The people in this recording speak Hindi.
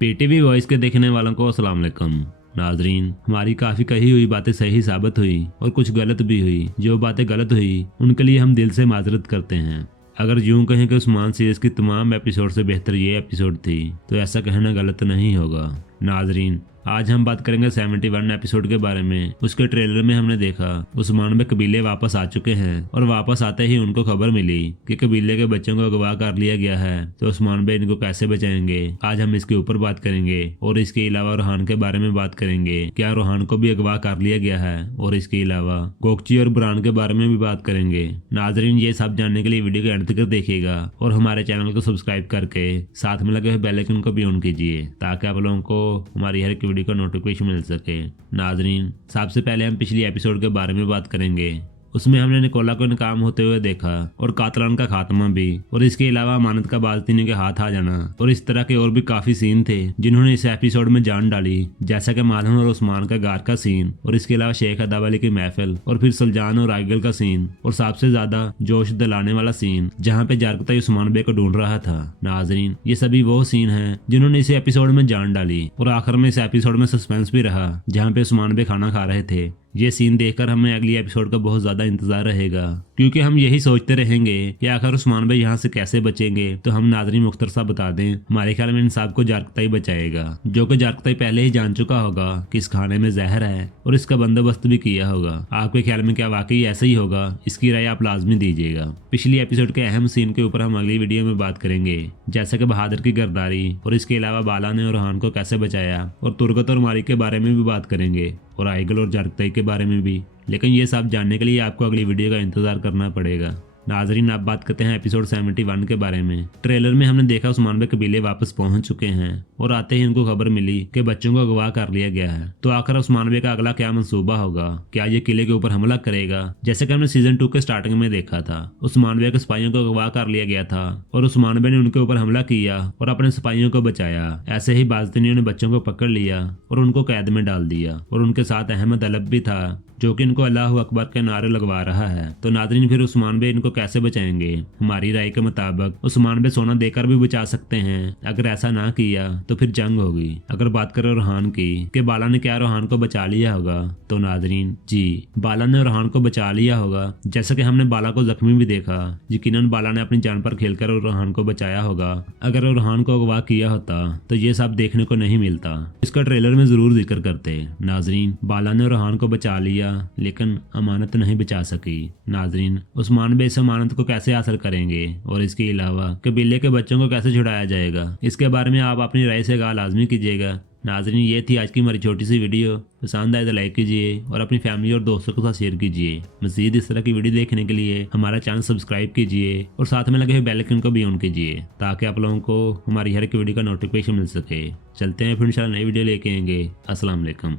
पीटीवी वॉइस के देखने वालों को अस्सलाम वालेकुम। नाजरीन, हमारी काफ़ी कही हुई बातें सही साबित हुई और कुछ गलत भी हुई। जो बातें गलत हुई उनके लिए हम दिल से माजरत करते हैं। अगर यूं कहें कि उस्मान सीरीज की तमाम एपिसोड से बेहतर ये एपिसोड थी तो ऐसा कहना गलत नहीं होगा। नाजरीन, आज हम बात करेंगे 71 एपिसोड के बारे में। उसके ट्रेलर में हमने देखा उस्मान में कबीले वापस आ चुके हैं और वापस आते ही उनको खबर मिली कि कबीले के बच्चों को अगवा कर लिया गया है, तो उस्मान भाई इनको कैसे बचाएंगे। आज हम इसके ऊपर बात करेंगे और इसके अलावा रोहान के बारे में बात करेंगे। क्या रोहान को भी अगवा कर लिया गया है, और इसके अलावा गोकची और बुरान के बारे में भी बात करेंगे। नाजरीन, ये सब जानने के लिए वीडियो को अंत तक देखिएगा और हमारे चैनल को सब्सक्राइब करके साथ में लगे हुए बेल आइकन को भी ऑन कीजिए ताकि आप लोगों को हमारी हर एक वीडियो का नोटिफिकेशन मिल सके। नाजरीन, सबसे पहले हम पिछली एपिसोड के बारे में बात करेंगे। उसमें हमने निकोला को नाकाम होते हुए देखा और कातलान का खात्मा भी, और इसके अलावा अमानत का बाजतीनी के हाथ आ जाना, और इस तरह के और भी काफी सीन थे जिन्होंने इस एपिसोड में जान डाली, जैसा कि माधवन और उस्मान का गार का सीन, और इसके अलावा शेख अदावली की महफिल, और फिर सुलजान और आइगल का सीन, और सबसे ज्यादा जोश दिलाने वाला सीन जहाँ पे जारकताई उस्मान बे को ढूंढ रहा था। नाजरीन, ये सभी वो सीन हैं जिन्होंने इस एपिसोड में जान डाली, और आखिर में इस एपिसोड में सस्पेंस भी रहा जहाँ पे उस्मान बे खाना खा रहे थे। ये सीन देखकर हमें अगली एपिसोड का बहुत ज्यादा इंतजार रहेगा, क्योंकि हम यही सोचते रहेंगे कि आखिर उस्मान भाई यहाँ से कैसे बचेंगे। तो हम नाजरीन मुख्तर सा बता दें, हमारे ख्याल में इन सब को जारकताई बचाएगा, जो कि जारकताई पहले ही जान चुका होगा कि इस खाने में जहर है और इसका बंदोबस्त भी किया होगा। आपके ख्याल में क्या वाकई ऐसा ही होगा? इसकी राय आप लाजमी दीजिएगा। पिछली एपिसोड के अहम सीन के ऊपर हम अगली वीडियो में बात करेंगे, जैसा कि बहादुर की गिरफ्तारी, और इसके अलावा बाला ने रोहान को कैसे बचाया, और तुर्गत और मारी के बारे में भी बात करेंगे, और आइगल और जारकताई के बारे में भी। लेकिन ये सब जानने के लिए आपको अगली वीडियो का इंतजार करना पड़ेगा। नाजरीन, आप बात करते हैं एपिसोड 71 के बारे में। ट्रेलर में हमने देखा उस्मान भाई कबीले वापस पहुंच चुके हैं और आते ही उनको खबर मिली कि बच्चों को अगवा कर लिया गया है। तो आखिर उस्मान भाई का अगला क्या मंसूबा होगा? क्या ये किले के ऊपर हमला करेगा, जैसे कि हमने सीजन 2 के स्टार्टिंग में देखा था? उस्मान भाई के सिपाहियों को अगवा कर लिया गया था और उस्मान भाई ने उनके ऊपर हमला किया और अपने सिपाहियों को बचाया। ऐसे ही बाजतनियों ने बच्चों को पकड़ लिया और उनको कैद में डाल दिया, और उनके साथ अहमद अलब भी था जो कि इनको अल्लाह अकबर के नारे लगवा रहा है। तो नाजरीन, फिर उस्मान भाई इनको कैसे बचाएंगे? हमारी राय के मुताबिक उस्मान भाई सोना देकर भी बचा सकते हैं। अगर ऐसा ना किया तो फिर जंग होगी। अगर बात करें रोहान की कि बाला ने क्या रोहान को बचा लिया होगा, तो नाजरीन जी, बाला ने रोहान को बचा लिया होगा। जैसा कि हमने बाला को जख्मी भी देखा, यकीनन बाला ने अपनी जान पर खेलकर रोहान को बचाया होगा। अगर रोहान को अगवा किया होता तो ये सब देखने को नहीं मिलता। इसका ट्रेलर में जरूर जिक्र करते। नाजरीन, बाला ने रोहान को बचा लिया लेकिन अमानत नहीं बचा सकी। नाजरीन, उस्मान भाई इस अमानत को कैसे हासिल करेंगे, और इसके अलावा कबीले के बच्चों को कैसे छुड़ाया जाएगा? इसके बारे में आप अपनी राय से आगाह लाजमी कीजिएगा। नाजरीन, ये थी आज की हमारी छोटी सी वीडियो। पसंद आए तो लाइक कीजिए और अपनी फैमिली और दोस्तों के साथ शेयर कीजिए। मजीद इस तरह की वीडियो देखने के लिए हमारा चैनल सब्सक्राइब कीजिए और साथ में लगे हुए बेल आइकन को भी ऑन कीजिए ताकि आप लोगों को हमारी हर एक वीडियो का नोटिफिकेशन मिल सके। चलते हैं फिर इंशाल्लाह नई वीडियो लेके आएंगे। अस्सलाम वालेकुम।